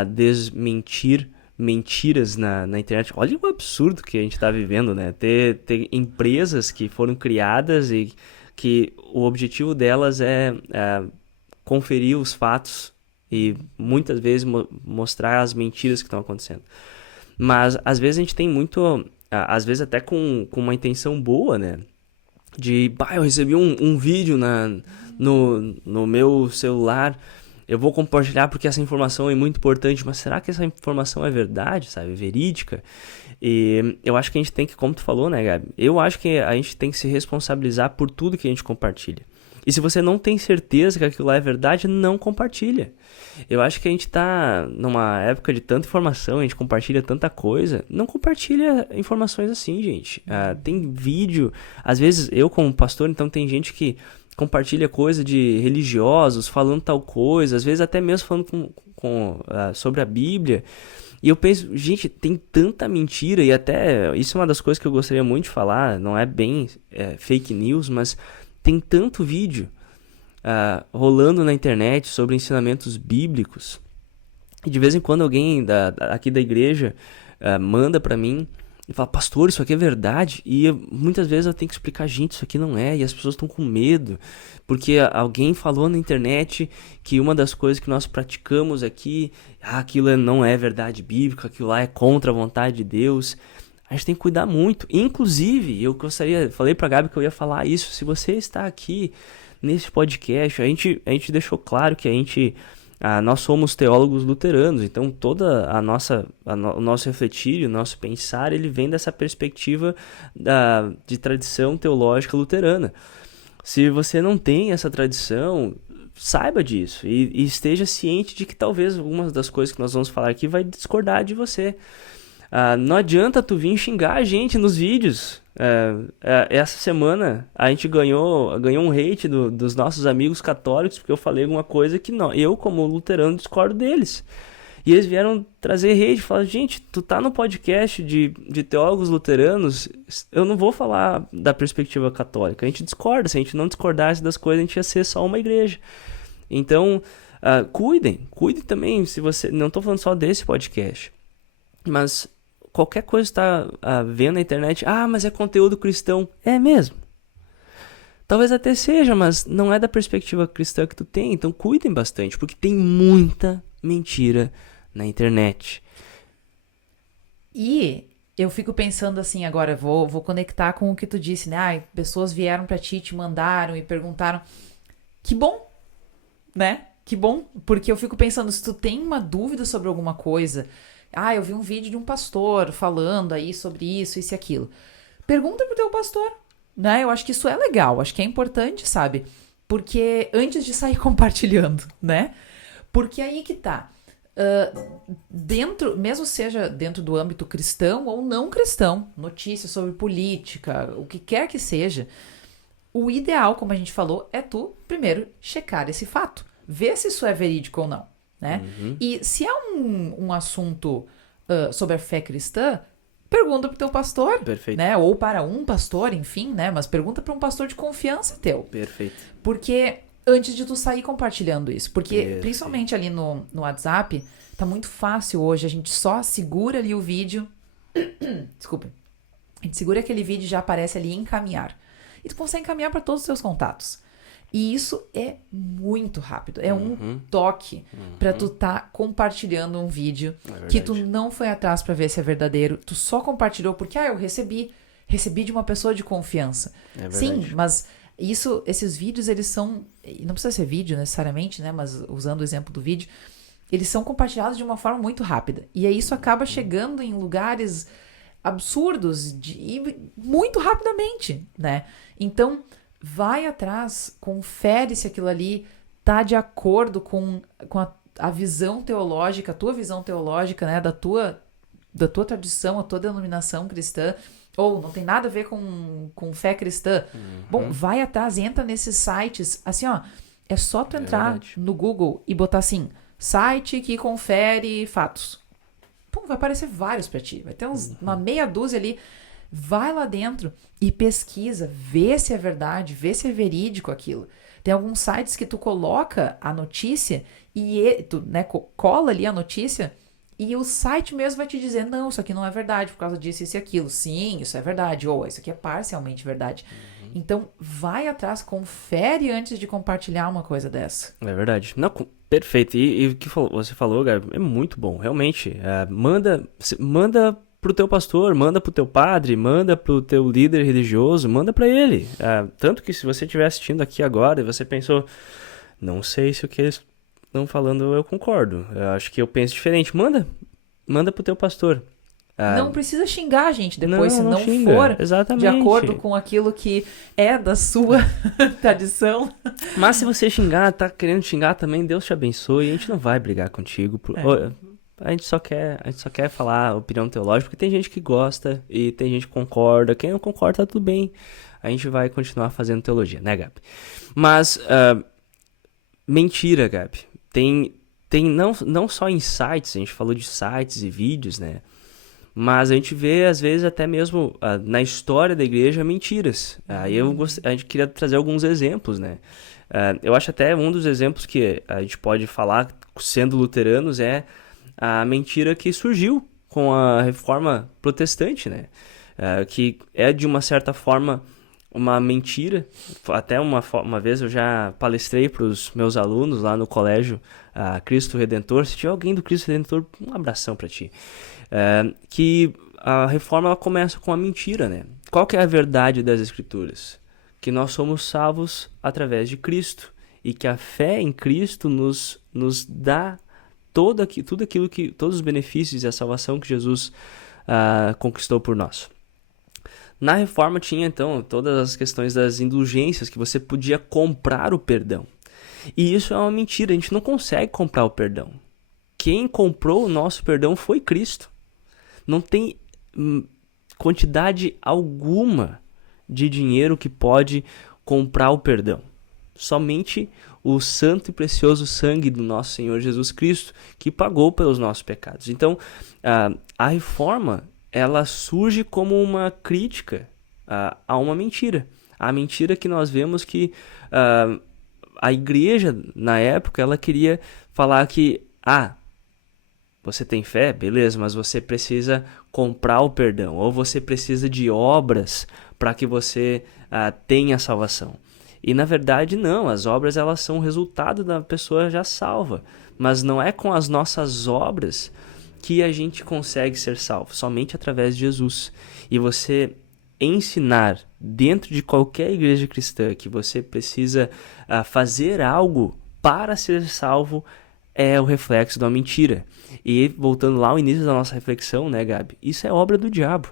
desmentir mentiras na internet. Olha o absurdo que a gente está vivendo, né? Ter empresas que foram criadas e que o objetivo delas é conferir os fatos e muitas vezes mostrar as mentiras que estão acontecendo. Mas às vezes a gente tem muito, às vezes até com uma intenção boa, né? Eu recebi um vídeo no meu celular, eu vou compartilhar porque essa informação é muito importante, mas será que essa informação é verdade, sabe, verídica? E eu acho que a gente tem que, como tu falou, né, Gabi, eu acho que a gente tem que se responsabilizar por tudo que a gente compartilha. E se você não tem certeza que aquilo lá é verdade, não compartilha. Eu acho que a gente tá numa época de tanta informação, a gente compartilha tanta coisa. Não compartilha informações assim, gente. Tem vídeo, às vezes eu como pastor, então tem gente que compartilha coisa de religiosos, falando tal coisa, às vezes até mesmo falando sobre a Bíblia. E eu penso, gente, tem tanta mentira, e até isso é uma das coisas que eu gostaria muito de falar, não é bem fake news, mas tem tanto vídeo rolando na internet sobre ensinamentos bíblicos. E de vez em quando alguém aqui da igreja manda pra mim e fala, pastor, isso aqui é verdade? E muitas vezes eu tenho que explicar, gente, isso aqui não é. E as pessoas estão com medo, porque alguém falou na internet que uma das coisas que nós praticamos aqui, aquilo não é verdade bíblica, aquilo lá é contra a vontade de Deus. A gente tem que cuidar muito. Inclusive, falei pra Gabi que eu ia falar isso. Se você está aqui nesse podcast, a gente deixou claro que nós somos teólogos luteranos. Então, toda o nosso refletir, o nosso pensar, ele vem dessa perspectiva de tradição teológica luterana. Se você não tem essa tradição, saiba disso e esteja ciente de que talvez algumas das coisas que nós vamos falar aqui vai discordar de você. Não adianta tu vir xingar a gente nos vídeos. Essa semana a gente ganhou um hate dos nossos amigos católicos porque eu falei alguma coisa que eu, como luterano, discordo deles. E eles vieram trazer hate, falaram, gente, tu tá no podcast de teólogos luteranos, eu não vou falar da perspectiva católica, a gente discorda, se a gente não discordasse das coisas, a gente ia ser só uma igreja. Então, cuidem também, se você, não tô falando só desse podcast, mas qualquer coisa que está vendo na internet, mas é conteúdo cristão. É mesmo. Talvez até seja, mas não é da perspectiva cristã que tu tem. Então cuidem bastante, porque tem muita mentira na internet. E eu fico pensando assim agora, vou conectar com o que tu disse, né? Ai, pessoas vieram pra ti, te mandaram e perguntaram. Que bom, né? Que bom, porque eu fico pensando, se tu tem uma dúvida sobre alguma coisa, eu vi um vídeo de um pastor falando aí sobre isso e aquilo. Pergunta pro teu pastor, né? Eu acho que isso é legal, acho que é importante, sabe? Porque antes de sair compartilhando, né? Porque aí que tá. Mesmo seja dentro do âmbito cristão ou não cristão, notícias sobre política, o que quer que seja, o ideal, como a gente falou, é tu primeiro checar esse fato, ver se isso é verídico ou não, né? E se é um assunto sobre a fé cristã, pergunta pro teu pastor, Perfeito. né? Ou para um pastor, enfim, né? Mas pergunta para um pastor de confiança teu. Perfeito. Porque antes de tu sair compartilhando isso. Porque, Perfeito. principalmente ali no WhatsApp, tá muito fácil hoje. A gente só segura ali o vídeo. Desculpa. A gente segura aquele vídeo e já aparece ali encaminhar. E tu consegue encaminhar para todos os seus contatos. E isso é muito rápido. É um toque para tu tá compartilhando um vídeo que tu não foi atrás para ver se é verdadeiro. Tu só compartilhou porque, eu recebi de uma pessoa de confiança. É verdade. Sim, mas esses vídeos, eles são... Não precisa ser vídeo necessariamente, né? Mas usando o exemplo do vídeo, eles são compartilhados de uma forma muito rápida. E aí isso acaba chegando em lugares absurdos e muito rapidamente, né? Então, vai atrás, confere se aquilo ali tá de acordo com a visão teológica, a tua visão teológica, né? Da tua tradição, a tua denominação cristã, ou não tem nada a ver com fé cristã. Bom, vai atrás, entra nesses sites, assim, é só tu entrar no Google e botar assim, site que confere fatos. Pum, vai aparecer vários pra ti, vai ter uma meia dúzia ali. Vai lá dentro e pesquisa, vê se é verdade, vê se é verídico aquilo. Tem alguns sites que tu coloca a notícia e tu, né, cola ali a notícia e o site mesmo vai te dizer, não, isso aqui não é verdade por causa disso, isso e aquilo. Sim, isso é verdade. Ou isso aqui é parcialmente verdade. Então, vai atrás, confere antes de compartilhar uma coisa dessa. É verdade. Não, perfeito. E o que você falou, Gabi, é muito bom. Realmente, manda pro teu pastor, manda pro teu padre, manda pro teu líder religioso, manda pra ele. Tanto que se você estiver assistindo aqui agora e você pensou, não sei se o que eles estão falando eu concordo. Eu acho que eu penso diferente. Manda pro teu pastor. Não precisa xingar a gente depois, se não xinga. for Exatamente. de acordo com aquilo que é da sua tradição. Mas se você xingar, tá querendo xingar também, Deus te abençoe. A gente não vai brigar contigo. A gente só quer falar a opinião teológica, porque tem gente que gosta e tem gente que concorda. Quem não concorda, tá tudo bem. A gente vai continuar fazendo teologia, né, Gabi? Mas, mentira, Gabi. Tem não só em sites, a gente falou de sites e vídeos, né? Mas a gente vê, às vezes, até mesmo na história da igreja, mentiras. A gente queria trazer alguns exemplos, né? Eu acho até um dos exemplos que a gente pode falar, sendo luteranos, é a mentira que surgiu com a reforma protestante, né? Que é, de uma certa forma, uma mentira. Até uma vez eu já palestrei para os meus alunos lá no colégio Cristo Redentor. Se tiver alguém do Cristo Redentor, um abração para ti. Que a reforma ela começa com a mentira, né? Qual que é a verdade das Escrituras? Que nós somos salvos através de Cristo e que a fé em Cristo nos dá todos os benefícios e a salvação que Jesus conquistou por nós. Na reforma tinha então todas as questões das indulgências, que você podia comprar o perdão. E isso é uma mentira, a gente não consegue comprar o perdão. Quem comprou o nosso perdão foi Cristo. Não tem quantidade alguma de dinheiro que pode comprar o perdão. Somente o santo e precioso sangue do nosso Senhor Jesus Cristo, que pagou pelos nossos pecados. Então, a reforma, ela surge como uma crítica a uma mentira. A mentira que nós vemos que a igreja, na época, ela queria falar que, você tem fé? Beleza, mas você precisa comprar o perdão, ou você precisa de obras para que você tenha salvação. E na verdade não, as obras elas são o resultado da pessoa já salva. Mas não é com as nossas obras que a gente consegue ser salvo, somente através de Jesus. E você ensinar dentro de qualquer igreja cristã que você precisa fazer algo para ser salvo é o reflexo da mentira. E voltando lá ao início da nossa reflexão, né, Gabi? Isso é obra do diabo.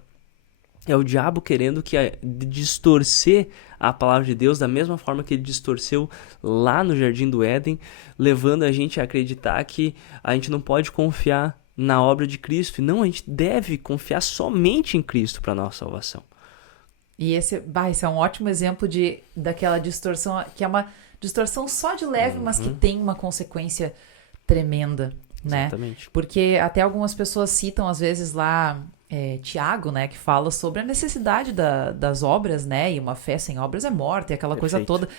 É o diabo querendo distorcer a palavra de Deus da mesma forma que ele distorceu lá no Jardim do Éden, levando a gente a acreditar que a gente não pode confiar na obra de Cristo. E não, a gente deve confiar somente em Cristo para a nossa salvação. E esse é um ótimo exemplo daquela distorção, que é uma distorção só de leve, mas que tem uma consequência tremenda, né? Exatamente. Porque até algumas pessoas citam, às vezes, lá Tiago, né? Que fala sobre a necessidade das obras, né? E uma fé sem obras é morta, e aquela coisa toda.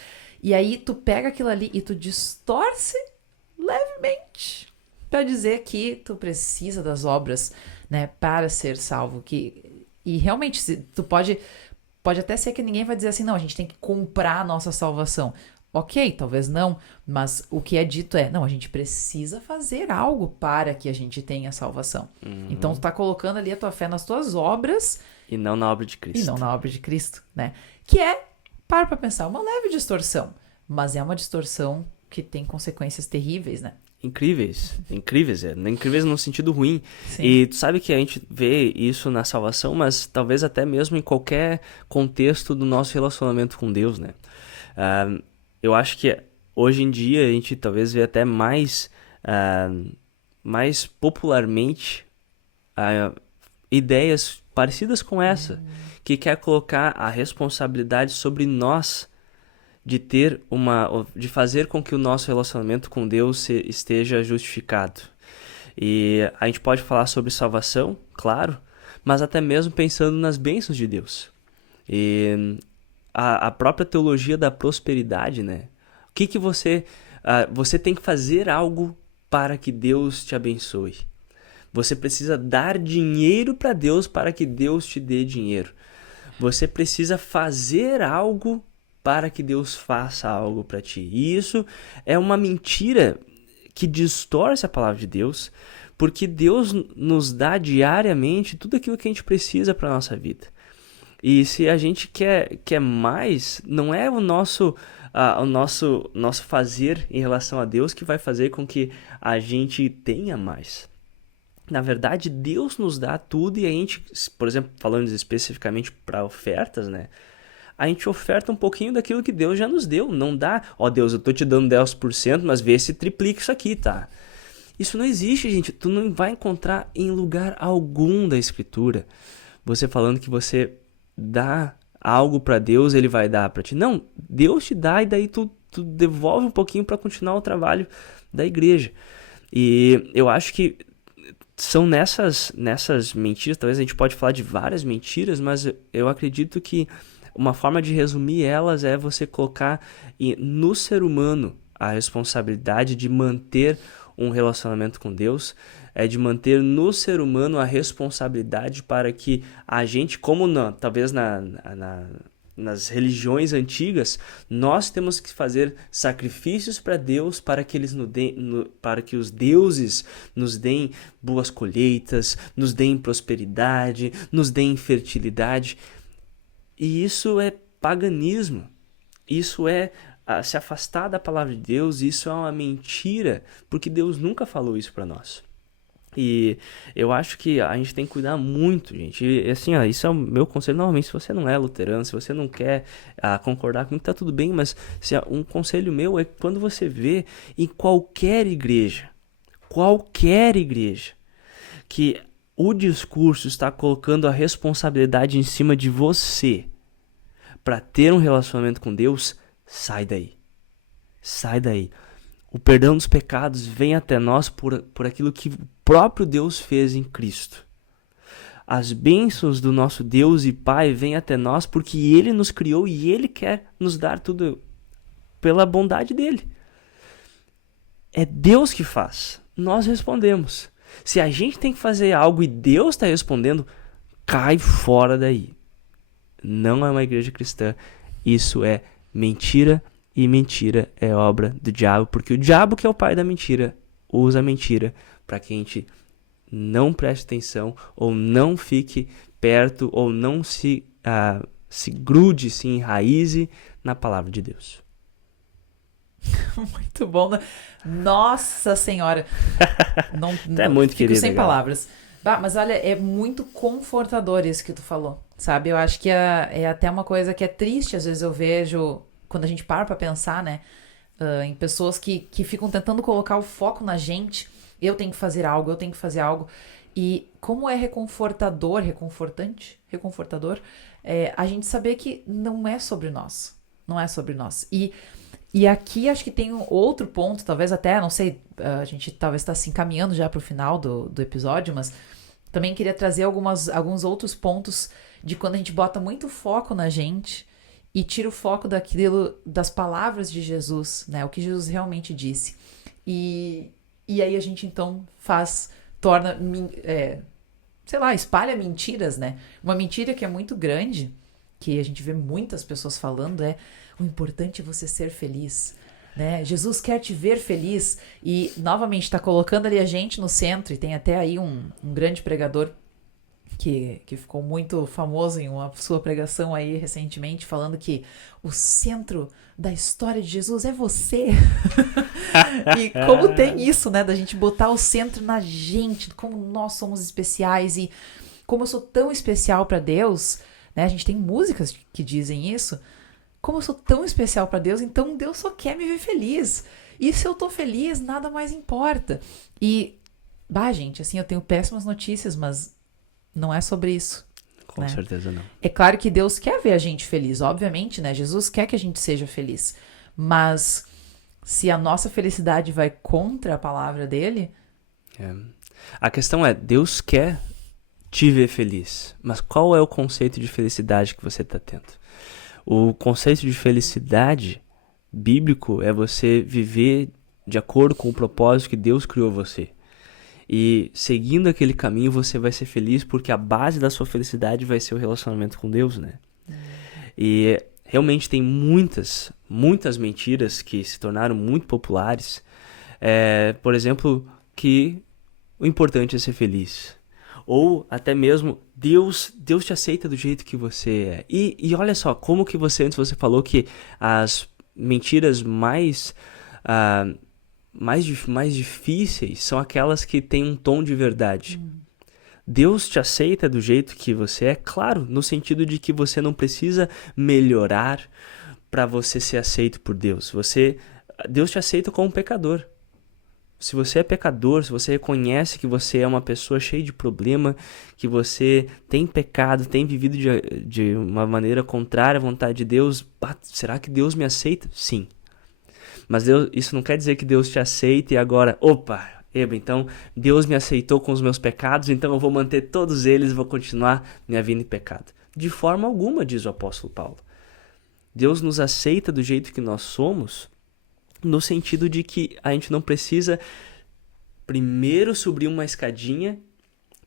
E aí tu pega aquilo ali e tu distorce levemente para dizer que tu precisa das obras, né? Para ser salvo. E realmente, tu pode até ser que ninguém vai dizer assim, não, a gente tem que comprar a nossa salvação. Ok, talvez não, mas o que é dito não, a gente precisa fazer algo para que a gente tenha salvação. Então tu tá colocando ali a tua fé nas tuas obras. E não na obra de Cristo. E não na obra de Cristo, né? Que para pra pensar, uma leve distorção, mas é uma distorção que tem consequências terríveis, né? Incríveis no sentido ruim. Sim. E tu sabe que a gente vê isso na salvação, mas talvez até mesmo em qualquer contexto do nosso relacionamento com Deus, né? Eu acho que hoje em dia a gente talvez vê até mais popularmente ideias parecidas com essa, que quer colocar a responsabilidade sobre nós de fazer com que o nosso relacionamento com Deus esteja justificado. E a gente pode falar sobre salvação, claro, mas até mesmo pensando nas bênçãos de Deus. E a própria teologia da prosperidade, né? O que você tem que fazer algo para que Deus te abençoe. Você precisa dar dinheiro para Deus para que Deus te dê dinheiro. Você precisa fazer algo para que Deus faça algo para ti. E isso é uma mentira que distorce a palavra de Deus, porque Deus nos dá diariamente tudo aquilo que a gente precisa para a nossa vida. E se a gente quer mais, não é o nosso fazer em relação a Deus que vai fazer com que a gente tenha mais. Na verdade, Deus nos dá tudo e a gente, por exemplo, falando especificamente para ofertas, né? A gente oferta um pouquinho daquilo que Deus já nos deu. Não dá, Deus, eu tô te dando 10%, mas vê se triplica isso aqui, tá? Isso não existe, gente. Tu não vai encontrar em lugar algum da Escritura você falando que você dá algo para Deus, ele vai dar para ti. Não, Deus te dá e daí tu devolve um pouquinho para continuar o trabalho da igreja. E eu acho que são nessas mentiras, talvez a gente pode falar de várias mentiras, mas eu acredito que uma forma de resumir elas é você colocar no ser humano a responsabilidade de manter um relacionamento com Deus, de manter no ser humano a responsabilidade para que a gente, como talvez nas religiões antigas, nós temos que fazer sacrifícios para Deus para que eles para que os deuses nos deem boas colheitas, nos deem prosperidade, nos deem fertilidade. E isso é paganismo. Isso é se afastar da palavra de Deus. Isso é uma mentira, porque Deus nunca falou isso para nós. E eu acho que a gente tem que cuidar muito, gente. E assim, isso é o meu conselho. Normalmente, se você não é luterano, se você não quer concordar comigo, tá tudo bem. Mas um conselho meu é que quando você vê em qualquer igreja, que o discurso está colocando a responsabilidade em cima de você para ter um relacionamento com Deus, sai daí. Sai daí. O perdão dos pecados vem até nós por aquilo que o próprio Deus fez em Cristo. As bênçãos do nosso Deus e Pai vêm até nós porque Ele nos criou e Ele quer nos dar tudo pela bondade dEle. É Deus que faz. Nós respondemos. Se a gente tem que fazer algo e Deus está respondendo, cai fora daí. Não é uma igreja cristã. Isso é Mentira e mentira é obra do diabo, porque o diabo, que é o pai da mentira, usa a mentira para que a gente não preste atenção ou não fique perto ou não se grude, se enraize na palavra de Deus. Muito bom, né? Nossa Senhora. Não, É muito fico querido, sem legal. palavras. Mas olha, é muito confortador isso que tu falou, sabe? Eu acho que é até uma coisa que é triste, às vezes eu vejo, quando a gente para pra pensar, né? Em pessoas que ficam tentando colocar o foco na gente. Eu tenho que fazer algo, eu tenho que fazer algo. E como é reconfortador, a gente saber que não é sobre nós. Não é sobre nós. E aqui acho que tem um outro ponto, talvez até, não sei, a gente talvez está se encaminhando já para o final do episódio, mas também queria trazer alguns outros pontos de quando a gente bota muito foco na gente e tira o foco das palavras de Jesus, né? O que Jesus realmente disse. E aí a gente então espalha mentiras, né? Uma mentira que é muito grande, que a gente vê muitas pessoas falando, o importante é você ser feliz, né? Jesus quer te ver feliz e, novamente, está colocando ali a gente no centro, e tem até aí um grande pregador que ficou muito famoso em uma sua pregação aí recentemente, falando que o centro da história de Jesus é você. E como tem isso, né, da gente botar o centro na gente, como nós somos especiais e como eu sou tão especial para Deus, né? A gente tem músicas que dizem isso. Como eu sou tão especial para Deus, então Deus só quer me ver feliz. E se eu tô feliz, nada mais importa. E, gente, assim, eu tenho péssimas notícias, mas não é sobre isso. Com né? certeza não. É claro que Deus quer ver a gente feliz, obviamente, né? Jesus quer que a gente seja feliz. Mas se a nossa felicidade vai contra a palavra dele... A questão é, Deus quer te ver feliz, mas qual é o conceito de felicidade que você está tendo? O conceito de felicidade bíblico é você viver de acordo com o propósito que Deus criou você. E seguindo aquele caminho você vai ser feliz, porque a base da sua felicidade vai ser o relacionamento com Deus, né? E realmente tem muitas mentiras que se tornaram muito populares. Por exemplo, que o importante é ser feliz. Ou até mesmo, Deus te aceita do jeito que você é. E olha só, como que antes você falou que as mentiras mais difíceis são aquelas que têm um tom de verdade. Deus te aceita do jeito que você é, claro, no sentido de que você não precisa melhorar para você ser aceito por Deus. Deus te aceita como um pecador. Se você é pecador, se você reconhece que você é uma pessoa cheia de problema, que você tem pecado, tem vivido de uma maneira contrária à vontade de Deus, será que Deus me aceita? Sim. Mas isso não quer dizer que Deus te aceita e agora, então Deus me aceitou com os meus pecados, então eu vou manter todos eles e vou continuar minha vida em pecado. De forma alguma, diz o apóstolo Paulo. Deus nos aceita do jeito que nós somos, no sentido de que a gente não precisa primeiro subir uma escadinha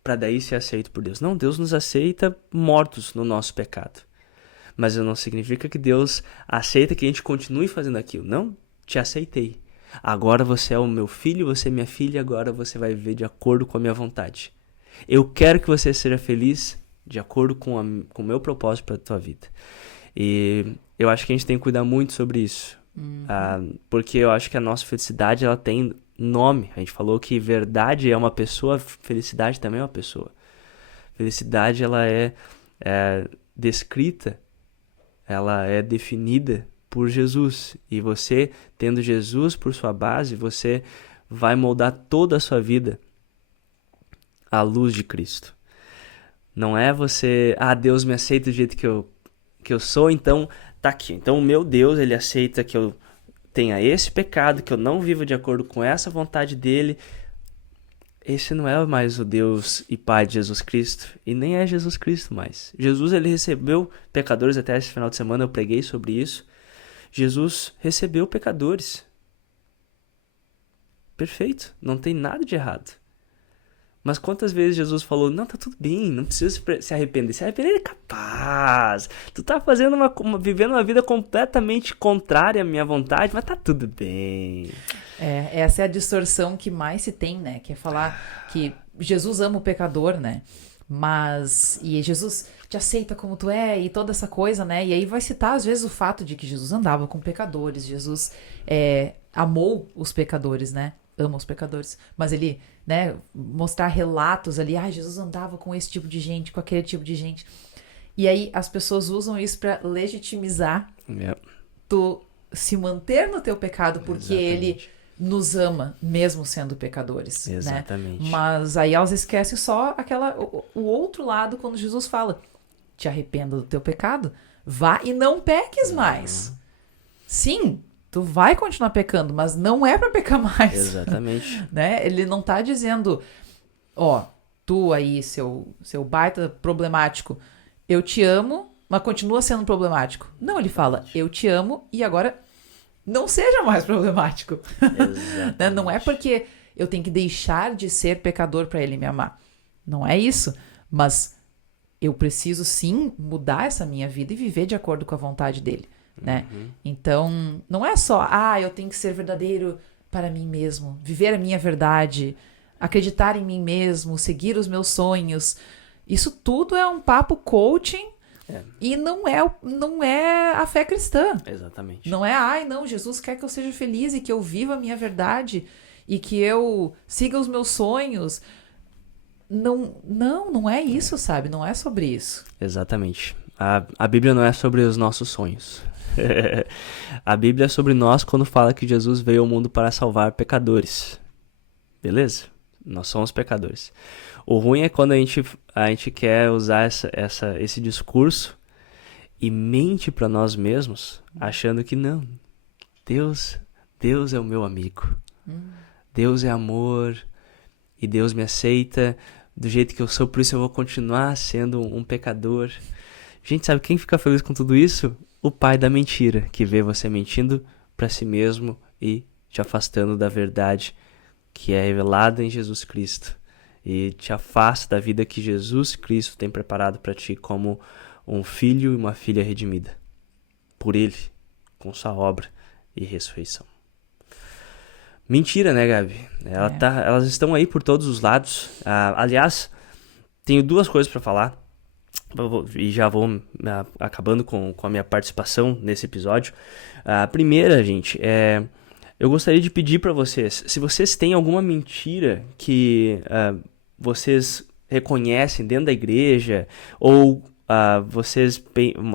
para daí ser aceito por Deus. Não, Deus nos aceita mortos no nosso pecado. Mas isso não significa que Deus aceita que a gente continue fazendo aquilo. Não, te aceitei. Agora você é o meu filho, você é minha filha, agora você vai viver de acordo com a minha vontade. Eu quero que você seja feliz de acordo com o meu propósito para a tua vida. E eu acho que a gente tem que cuidar muito sobre isso. Porque eu acho que a nossa felicidade ela tem nome. A gente falou que verdade é uma pessoa, felicidade também é uma pessoa. Felicidade ela é descrita, ela é definida por Jesus. E você, tendo Jesus por sua base, você vai moldar toda a sua vida à luz de Cristo. Não é você, Deus me aceita do jeito que eu sou, então tá aqui. Então o meu Deus, ele aceita que eu tenha esse pecado, que eu não viva de acordo com essa vontade dele. Esse não é mais o Deus e Pai de Jesus Cristo, e nem é Jesus Cristo mais. Jesus, ele recebeu pecadores, até esse final de semana eu preguei sobre isso. Jesus recebeu pecadores. Perfeito, não tem nada de errado. Mas quantas vezes Jesus falou, não, tá tudo bem, não precisa se arrepender. Se arrepender é capaz. Tu tá fazendo vivendo uma vida completamente contrária à minha vontade, mas tá tudo bem. Essa é a distorção que mais se tem, né? Que é falar que Jesus ama o pecador, né? E Jesus te aceita como tu é e toda essa coisa, né? E aí vai citar às vezes o fato de que Jesus andava com pecadores, Jesus amou os pecadores, né? Ama os pecadores, mas ele, né, mostrar relatos ali, Jesus andava com esse tipo de gente, com aquele tipo de gente. E aí as pessoas usam isso para legitimizar tu se manter no teu pecado, porque ele nos ama, mesmo sendo pecadores. Exatamente. Né? Mas aí elas esquecem só o outro lado quando Jesus fala, te arrependa do teu pecado, vá e não peques mais. Sim, tu vai continuar pecando, mas não é pra pecar mais. Exatamente. Né? Ele não tá dizendo, tu aí, seu baita problemático, eu te amo, mas continua sendo problemático. Não, ele fala, eu te amo e agora não seja mais problemático. Né? Não é porque eu tenho que deixar de ser pecador pra ele me amar. Não é isso. Mas eu preciso sim mudar essa minha vida e viver de acordo com a vontade dele. Né? Então, não é só, eu tenho que ser verdadeiro para mim mesmo, viver a minha verdade, acreditar em mim mesmo, seguir os meus sonhos. Isso tudo é um papo coaching e não é a fé cristã. Exatamente. Não é, não, Jesus quer que eu seja feliz e que eu viva a minha verdade e que eu siga os meus sonhos. Não é isso, sabe? Não é sobre isso. Exatamente. A Bíblia não é sobre os nossos sonhos. A Bíblia é sobre nós quando fala que Jesus veio ao mundo para salvar pecadores. Beleza? Nós somos pecadores. O ruim é quando a gente quer usar esse discurso e mente para nós mesmos, achando que não. Deus é o meu amigo. Deus é amor e Deus me aceita do jeito que eu sou, por isso eu vou continuar sendo um pecador. Gente, sabe quem fica feliz com tudo isso? O pai da mentira, que vê você mentindo para si mesmo e te afastando da verdade que é revelada em Jesus Cristo. E te afasta da vida que Jesus Cristo tem preparado para ti como um filho e uma filha redimida por Ele, com sua obra e ressurreição. Mentira, né, Gabi? Elas estão aí por todos os lados. Aliás, tenho duas coisas para falar. E já vou acabando com a minha participação nesse episódio. A primeira, gente, eu gostaria de pedir para vocês, se vocês têm alguma mentira que vocês reconhecem dentro da igreja, ou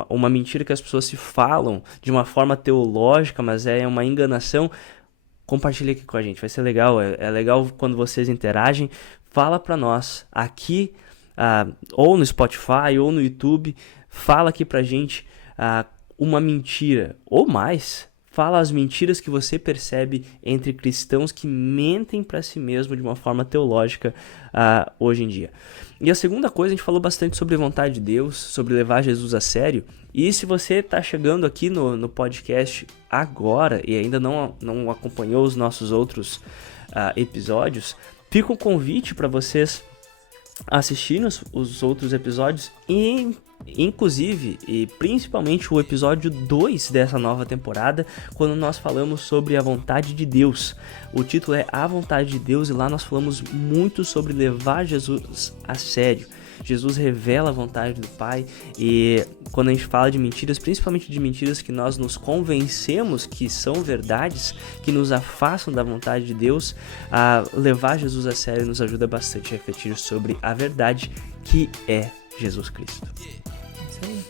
uma mentira que as pessoas se falam de uma forma teológica, mas é uma enganação, compartilha aqui com a gente, vai ser legal. É legal quando vocês interagem. Fala para nós aqui, ou no Spotify, ou no YouTube, fala aqui pra gente uma mentira, ou mais, fala as mentiras que você percebe entre cristãos que mentem pra si mesmo de uma forma teológica hoje em dia. E a segunda coisa, a gente falou bastante sobre a vontade de Deus, sobre levar Jesus a sério, e se você tá chegando aqui no podcast agora e ainda não acompanhou os nossos outros episódios, fica um convite para vocês assistir os outros episódios e inclusive e principalmente o episódio 2 dessa nova temporada, quando nós falamos sobre a vontade de Deus. O título é A Vontade de Deus e lá nós falamos muito sobre levar Jesus a sério. Jesus revela a vontade do Pai, e quando a gente fala de mentiras, principalmente de mentiras que nós nos convencemos que são verdades, que nos afastam da vontade de Deus, levar Jesus a sério nos ajuda bastante a refletir sobre a verdade que é Jesus Cristo. Isso aí.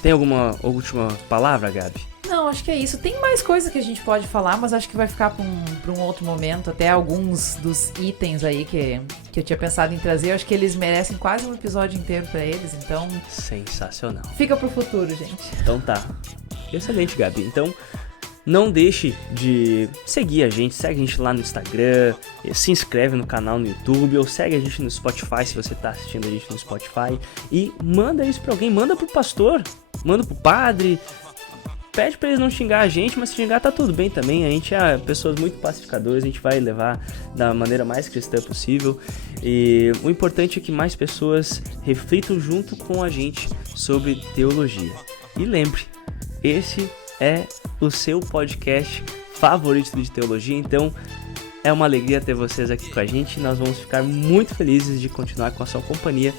Tem alguma última palavra, Gabi? Não, acho que é isso. Tem mais coisa que a gente pode falar, mas acho que vai ficar para um outro momento. Até alguns dos itens aí que eu tinha pensado em trazer, eu acho que eles merecem quase um episódio inteiro para eles, então... Sensacional. Fica pro futuro, gente. Então tá. Excelente, Gabi. Então, não deixe de seguir a gente. Segue a gente lá no Instagram, se inscreve no canal no YouTube, ou segue a gente no Spotify, se você tá assistindo a gente no Spotify. E manda isso pra alguém, manda pro pastor, manda pro padre... pede pra eles não xingar a gente, mas se xingar tá tudo bem também. A gente é pessoas muito pacificadoras, a gente vai levar da maneira mais cristã possível. E o importante é que mais pessoas reflitam junto com a gente sobre teologia. E lembre, esse é o seu podcast favorito de teologia, então é uma alegria ter vocês aqui com a gente. Nós vamos ficar muito felizes de continuar com a sua companhia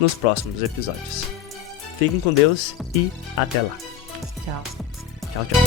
nos próximos episódios. Fiquem com Deus e até lá. Tchau. Tchau, tchau.